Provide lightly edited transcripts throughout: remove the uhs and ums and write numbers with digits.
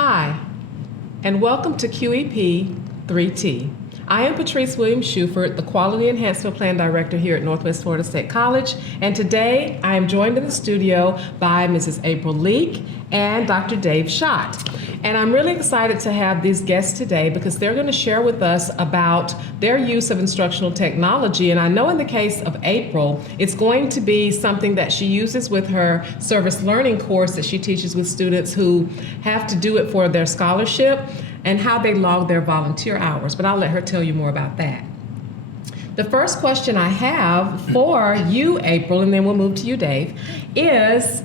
Hi, and welcome to QEP 3T. I am Patrice Williams-Shuford, the Quality Enhancement Plan Director here at Northwest Florida State College, and today I am joined in the studio by Mrs. April Leake and Dr. Schjott. And I'm really excited to have these guests today because they're going to share with us about their use of instructional technology. And I know in the case of April, it's going to be something that she uses with her service learning course that she teaches with students who have to do it for their scholarship and how they log their volunteer hours. But I'll let her tell you more about that. The first question I have for you, April, and then we'll move to you, Dave, is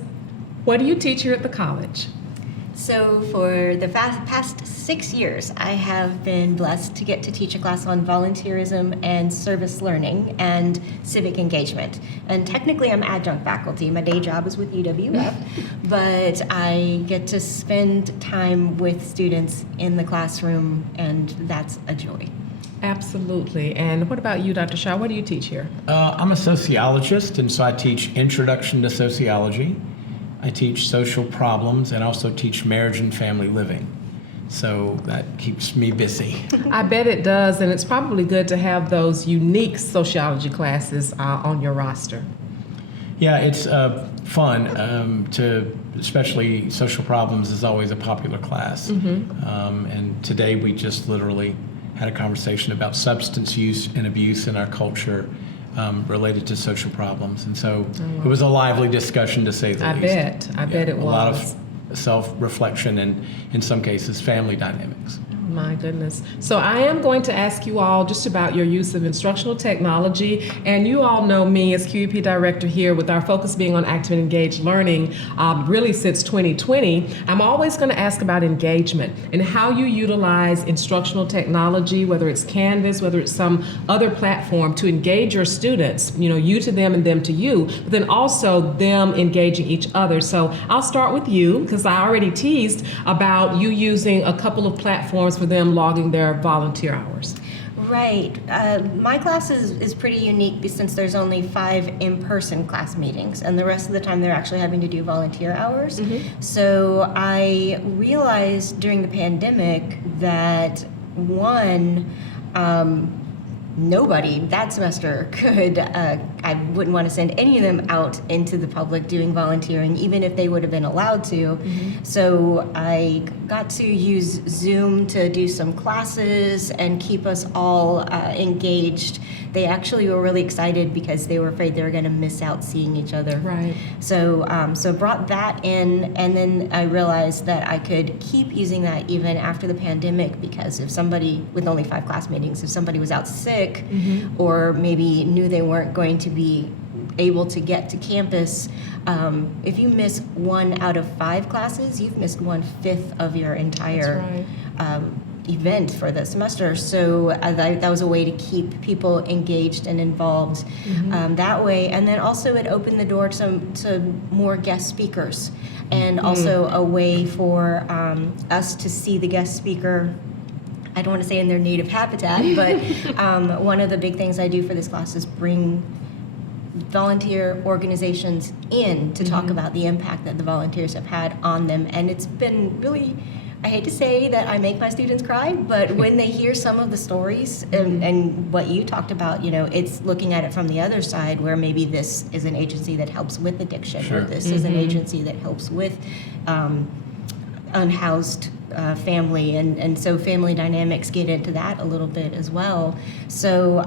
what do you teach here at the college? So for the past 6 years, I have been blessed to get to teach a class on volunteerism and service learning and civic engagement. And technically I'm adjunct faculty. My day job is with UWF, but I get to spend time with students in the classroom, and that's a joy. Absolutely. And what about you, Dr. Schjott? What do you teach here? I'm a sociologist, and so I teach Introduction to Sociology. I teach social problems and also teach marriage and family living. So that keeps me busy. I bet it does, and it's probably good to have those unique sociology classes on your roster. Yeah, it's fun especially social problems is always a popular class. And today we just literally had a conversation about substance use and abuse in our culture related to social problems. And so it was a lively discussion, to say the least. I bet it was. A lot of self-reflection and, in some cases, family dynamics. My goodness. So I am going to ask you all just about your use of instructional technology. And you all know me as QEP Director here, with our focus being on active and engaged learning really since 2020. I'm always going to ask about engagement and how you utilize instructional technology, whether it's Canvas, whether it's some other platform, to engage your students, you to them and them to you, but then also them engaging each other. So I'll start with you, because I already teased about you using a couple of platforms for them logging their volunteer hours. Right. My class is pretty unique since there's only 5 in-person class meetings, and the rest of the time they're actually having to do volunteer hours. So I realized during the pandemic that nobody that semester could, I wouldn't want to send any of them out into the public doing volunteering, even if they would have been allowed to. So I got to use Zoom to do some classes and keep us all engaged. They actually were really excited because they were afraid they were going to miss out seeing each other. Right. So brought that in, and then I realized that I could keep using that even after the pandemic, because if somebody, with only 5 class meetings, if somebody was out sick or maybe knew they weren't going to be able to get to campus, if you miss 1 out of 5 classes, you've missed 1/5 of your entire event for the semester. So that was a way to keep people engaged and involved that way. And then also it opened the door to more guest speakers, and also a way for us to see the guest speaker, I don't want to say in their native habitat, but one of the big things I do for this class is bring volunteer organizations in to talk about the impact that the volunteers have had on them. And it's been really, I hate to say that I make my students cry, but when they hear some of the stories and what you talked about, it's looking at it from the other side, where maybe this is an agency that helps with addiction, or this is an agency that helps with unhoused family, and so family dynamics get into that a little bit as well. So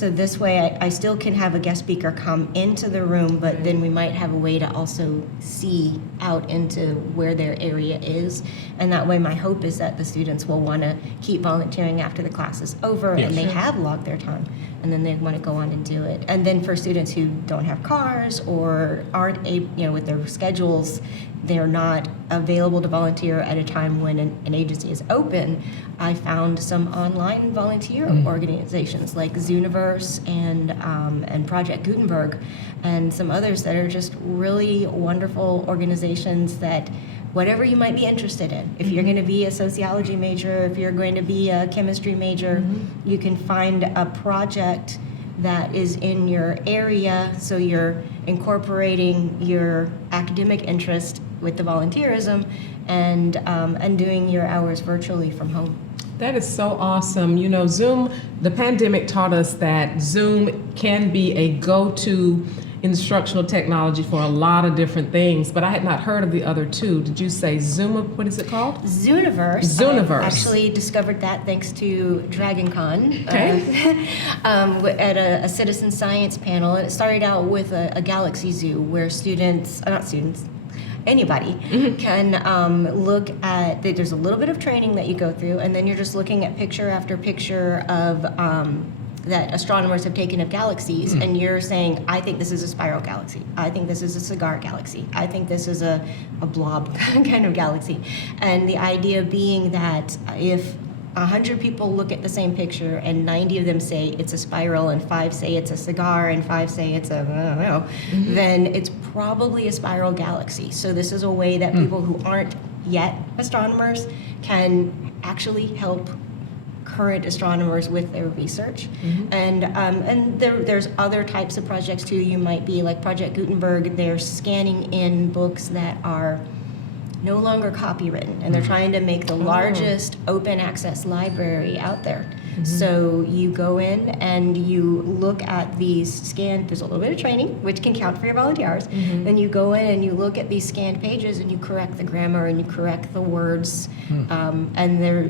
this way I still can have a guest speaker come into the room, but then we might have a way to also see out into where their area is, and that way my hope is that the students will want to keep volunteering after the class is over and they have logged their time, and then they want to go on and do it. And then for students who don't have cars or aren't able, with their schedules, they're not available to volunteer at a time when an agency is open, I found some online volunteer organizations like Zooniverse and Project Gutenberg, and some others that are just really wonderful organizations that whatever you might be interested in, if you're going to be a sociology major, if you're going to be a chemistry major, you can find a project that is in your area, so you're incorporating your academic interest with the volunteerism, and doing your hours virtually from home. That is so awesome. You know, Zoom, the pandemic taught us that Zoom can be a go-to instructional technology for a lot of different things, but I had not heard of the other two. Did you say Zoom? What is it called? Zooniverse. Zooniverse. I actually discovered that thanks to DragonCon Okay. at a citizen science panel. And it started out with a galaxy zoo where anybody can look at, there's a little bit of training that you go through, and then you're just looking at picture after picture of that astronomers have taken of galaxies, and you're saying, I think this is a spiral galaxy. I think this is a cigar galaxy. I think this is a blob kind of galaxy. And the idea being that if 100 people look at the same picture and 90 of them say it's a spiral and 5 say it's a cigar and 5 say it's a, I don't know, then it's probably a spiral galaxy. So this is a way that people who aren't yet astronomers can actually help current astronomers with their research. And there's other types of projects too. You might be like Project Gutenberg. They're scanning in books that are no longer copywritten, and they're trying to make the largest open access library out there. So you go in and you look at these scanned, there's a little bit of training, which can count for your volunteer hours. Then you go in and you look at these scanned pages and you correct the grammar and you correct the words. And there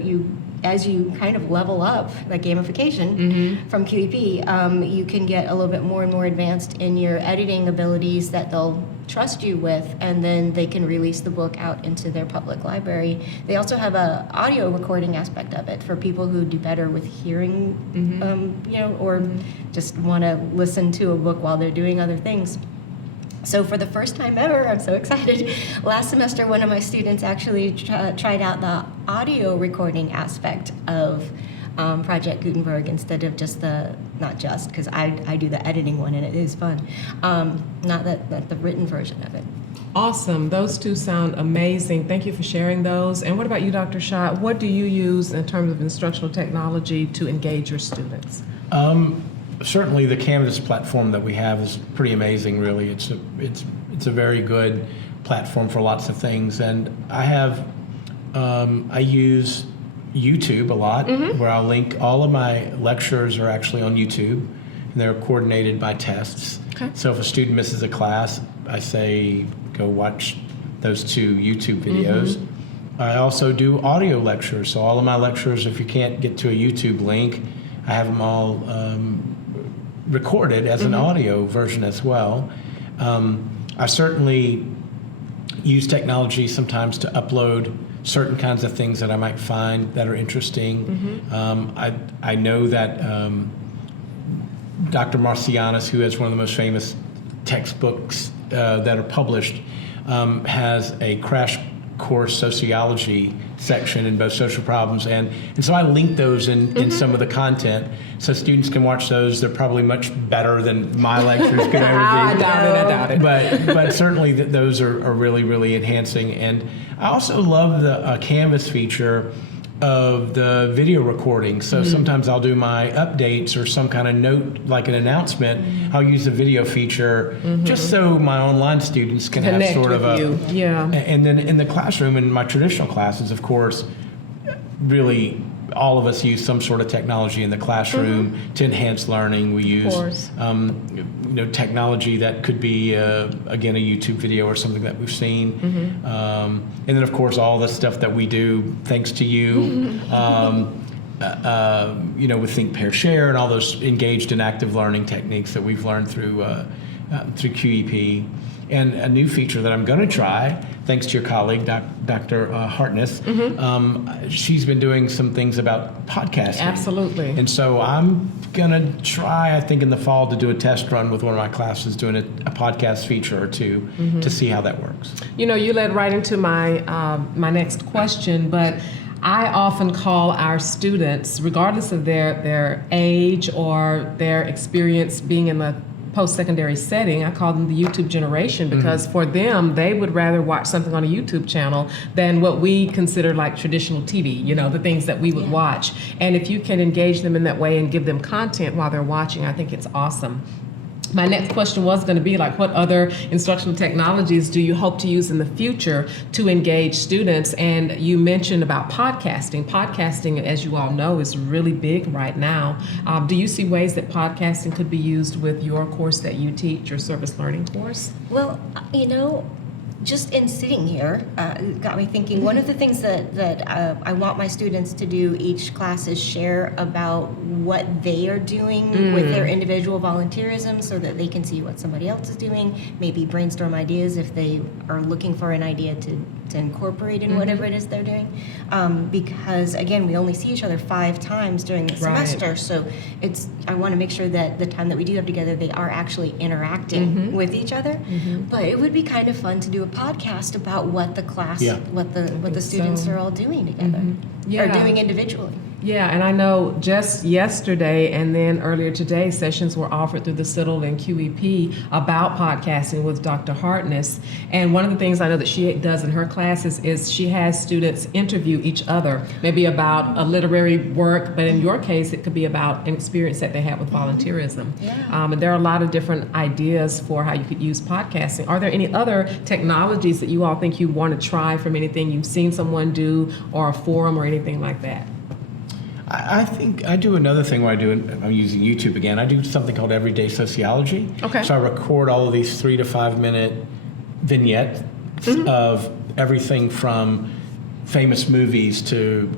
as you kind of level up, like gamification from QEP, you can get a little bit more and more advanced in your editing abilities that they'll trust you with, and then they can release the book out into their public library. They also have a audio recording aspect of it for people who do better with hearing, or just want to listen to a book while they're doing other things. So for the first time ever, I'm so excited. Last semester, one of my students actually tried out the audio recording aspect of Project Gutenberg instead of just because I do the editing one and it is fun, not the written version of it. Awesome. Those two sound amazing. Thank you for sharing those. And what about you, Dr. Schjott? What do you use in terms of instructional technology to engage your students? Certainly, the Canvas platform that we have is pretty amazing. Really, it's a very good platform for lots of things. And I use YouTube a lot, where I'll link all of my lectures are actually on YouTube, and they're coordinated by tests. Okay. So if a student misses a class, I say go watch those 2 YouTube videos. I also do audio lectures. So all of my lectures, if you can't get to a YouTube link, I have them all recorded as an audio version as well. I certainly use technology sometimes to upload certain kinds of things that I might find that are interesting. I know that Dr. Marcianis, who has one of the most famous textbooks that are published, has a crash course sociology section in both social problems, and so I link those in some of the content so students can watch those. They're probably much better than my lectures could ever be. I doubt it. But certainly those are really, really enhancing. And I also love the Canvas feature of the video recording. So sometimes I'll do my updates or some kind of note, like an announcement. I'll use the video feature just so my online students can Connect have sort of with you. Yeah. And then in the classroom, in my traditional classes, of course, really all of us use some sort of technology in the classroom to enhance learning. We use technology that could be again a YouTube video or something that we've seen, and then of course all the stuff that we do thanks to you, with Think, Pair, Share and all those engaged in active learning techniques that we've learned through QEP. And a new feature that I'm going to try, thanks to your colleague, Dr. Hartness, she's been doing some things about podcasting. Absolutely. And so I'm going to try, I think in the fall, to do a test run with one of my classes, doing a podcast feature or two to see how that works. You know, you led right into my my next question, but I often call our students, regardless of their age or their experience being in the post-secondary setting, I call them the YouTube generation, because for them, they would rather watch something on a YouTube channel than what we consider like traditional TV, the things that we would watch. And if you can engage them in that way and give them content while they're watching, I think it's awesome. my next question was going to be like, what other instructional technologies do you hope to use in the future to engage students? And you mentioned about podcasting. Podcasting, as you all know, is really big right now. Do you see ways that podcasting could be used with your course that you teach, your service learning course? Well, just in sitting here, it got me thinking. One of the things that I want my students to do each class is share about what they are doing with their individual volunteerism, so that they can see what somebody else is doing, maybe brainstorm ideas if they are looking for an idea to incorporate in whatever it is they're doing. Because again, we only see each other 5 times during the semester, so I want to make sure that the time that we do have together, they are actually interacting with each other. But it would be kind of fun to do a podcast about what the class, what the students are all doing together, or doing individually. Yeah, and I know just yesterday and then earlier today, sessions were offered through the CITL and QEP about podcasting with Dr. Hartness. And one of the things I know that she does in her classes is she has students interview each other, maybe about a literary work, but in your case, it could be about an experience that they had with volunteerism. And there are a lot of different ideas for how you could use podcasting. Are there any other technologies that you all think you want to try from anything you've seen someone do, or a forum or anything like that? I think I do another thing where I'm using YouTube again. I do something called Everyday Sociology. Okay. So I record all of these 3 to 5 minute vignettes of everything from famous movies to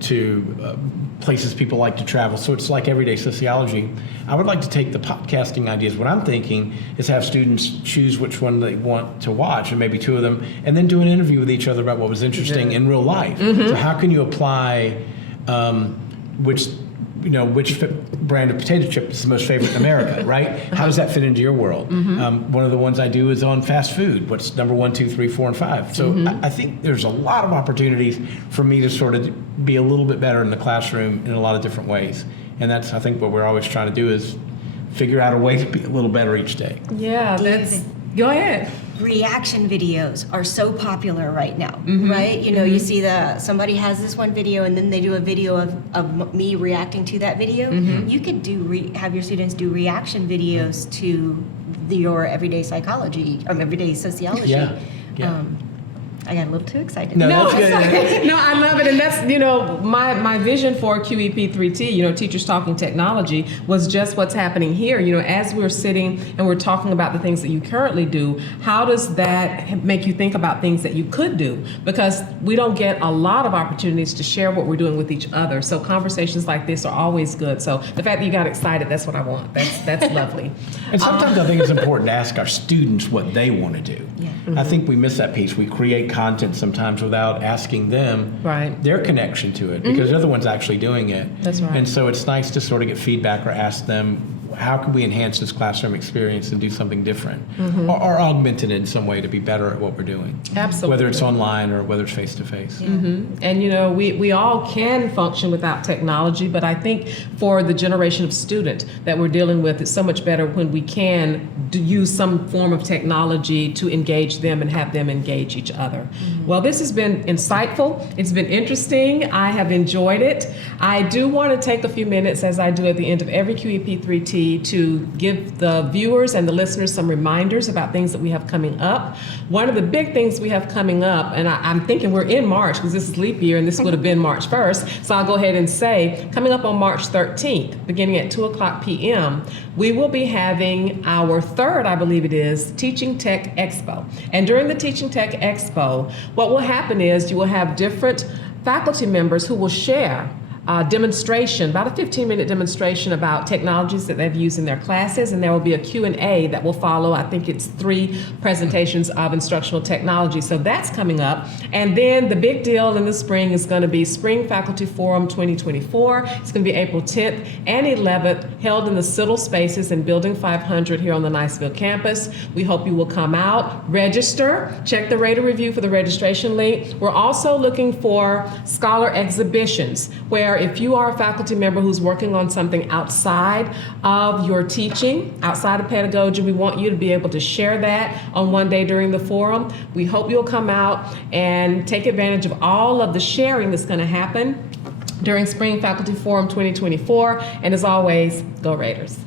places people like to travel. So it's like Everyday Sociology. I would like to take the podcasting ideas. What I'm thinking is have students choose which one they want to watch, and maybe 2 of them, and then do an interview with each other about what was interesting in real life. So how can you apply which brand of potato chip is the most favorite in America, right? How does that fit into your world? One of the ones I do is on fast food. What's number 1, 2, 3, 4, and 5? So I think there's a lot of opportunities for me to sort of be a little bit better in the classroom in a lot of different ways. And that's, I think, what we're always trying to do is figure out a way to be a little better each day. Yeah, go ahead. Reaction videos are so popular right now, right? You see somebody has this one video, and then they do a video of me reacting to that video. You could have your students do reaction videos to your everyday psychology or everyday sociology. I got a little too excited. No, that's good. No, I love it. And that's, my vision for QEP 3T, Teachers Talking Technology, was just what's happening here. As we're sitting and we're talking about the things that you currently do, how does that make you think about things that you could do? Because we don't get a lot of opportunities to share what we're doing with each other. So conversations like this are always good. So the fact that you got excited, that's what I want. That's lovely. And sometimes I think it's important to ask our students what they want to do. I think we miss that piece. We create content sometimes without asking them their connection to it, because they're the ones actually doing it. That's right. And so it's nice to sort of get feedback or ask them, how can we enhance this classroom experience and do something different, or augment it in some way to be better at what we're doing? Absolutely. Whether it's online or whether it's face-to-face. And we all can function without technology, but I think for the generation of student that we're dealing with, it's so much better when we can use some form of technology to engage them and have them engage each other. Well, this has been insightful. It's been interesting. I have enjoyed it. I do want to take a few minutes, as I do at the end of every QEP 3T, to give the viewers and the listeners some reminders about things that we have coming up. One of the big things we have coming up, and I'm thinking we're in March because this is leap year and this would have been March 1st, so I'll go ahead and say, coming up on March 13th, beginning at 2:00 p.m., we will be having our 3rd, I believe it is, Teaching Tech Expo. And during the Teaching Tech Expo, what will happen is you will have different faculty members who will share demonstration, about a 15-minute demonstration about technologies that they've used in their classes, and there will be a Q&A that will follow. I think it's 3 presentations of instructional technology. So that's coming up. And then the big deal in the spring is going to be Spring Faculty Forum 2024. It's going to be April 10th and 11th, held in the CITL spaces in Building 500 here on the Niceville campus. We hope you will come out, register, check the Rater Review for the registration link. We're also looking for scholar exhibitions, where if you are a faculty member who's working on something outside of your teaching, outside of pedagogy, we want you to be able to share that on one day during the forum. We hope you'll come out and take advantage of all of the sharing that's going to happen during Spring Faculty Forum 2024. And as always, go Raiders.